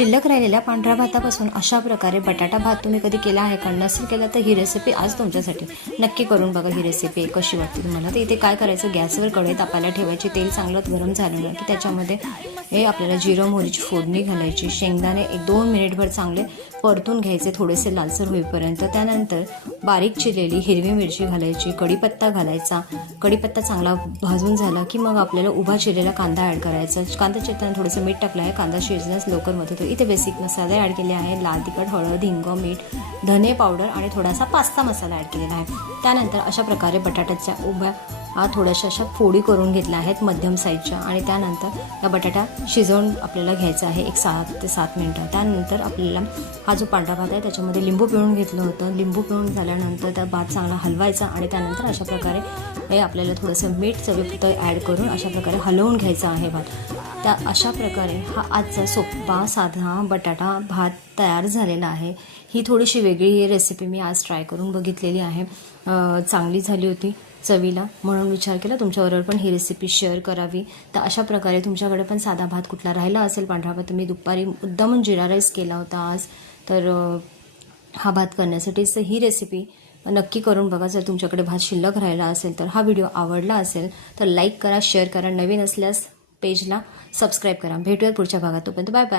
शिल्लक राहिलेल्या पांढऱ्या भातापासून अशा प्रकारे बटाटा भात तुम्ही कधी केला आहे का? नसेल केला तर ही रेसिपी आज तुमच्यासाठी नक्की करून बघा। ही रेसिपी कशी वाटते तुम्हाला? तर इथे काय करायचं, गॅसवर कढई तापायला ठेवायची। तेल चांगलं गरम झालं ना की त्याच्यामध्ये हे आपल्याला जिरं मोहरीची फोडणी घालायची। शेंगदाणे 1-2 मिनिटभर चांगले परतून घ्यायचे थोडेसे लालसर होईपर्यंत। त्यानंतर बारीक चिरलेली हिरवी मिरची घालायची, कढीपत्ता घालायचा। कढीपत्ता चांगला भाजून झाला की मग आपल्याला उभा चिरलेला कांदा ॲड करायचा। कांदा चिरताना थोडंसं मीठ टाकलं आहे, कांदा शिजण्यास लवकर मदत होतो। इथे बेसिक मसाले ॲड केले आहेत, लाल तिखट, हळद, हिंग, मीठ, धने पावडर आणि थोडासा पास्ता मसाला ॲड केलेला आहे। त्यानंतर अशा प्रकारे बटाट्याच्या उभ्या थोड्याशा अशा फोडी करून घेतल्या आहेत मध्यम साईजच्या। आणि त्यानंतर या बटाटा शिजवून आपल्याला घ्यायचा आहे 6 ते 7 मिनिटं। त्यानंतर आपल्याला हा जो पांढरा भात आहे त्याच्यामध्ये लिंबू पिळून घेतलं होतं। लिंबू पिळून झाल्यानंतर त्या भात चांगला हलवायचा आणि त्यानंतर अशा प्रकारे हे आपल्याला थोडंसं मीठ चवीपुरतं ॲड करून अशा प्रकारे हलवून घ्यायचा आहे भात। त्या अशा प्रकारे हा आजचा सोपा साधा बटाटा भात तयार झालेला आहे। ही थोडीशी वेगळी रेसिपी मी आज ट्राय करून बघितलेली आहे, चांगली झाली होती चवीला, म्हणून विचार केला तुमच्याबरोबर पण ही रेसिपी शेअर करावी। तर अशा प्रकारे तुमच्याकडे पण साधा भात कुठला राहिला असेल पांढरा भात, तुम्ही दुपारी मुद्दामून जिरा राईस केला होता आज, तर हा भात करण्यासाठीच ही रेसिपी नक्की करून बघा। जर तुमच्याकडे भात शिल्लक राहिला असेल तर हा व्हिडिओ आवडला असेल तर लाईक करा, शेअर करा, नवीन असल्यास पेजला सबस्क्राईब करा। भेटूया पुढच्या भागात, तोपर्यंत बाय बाय।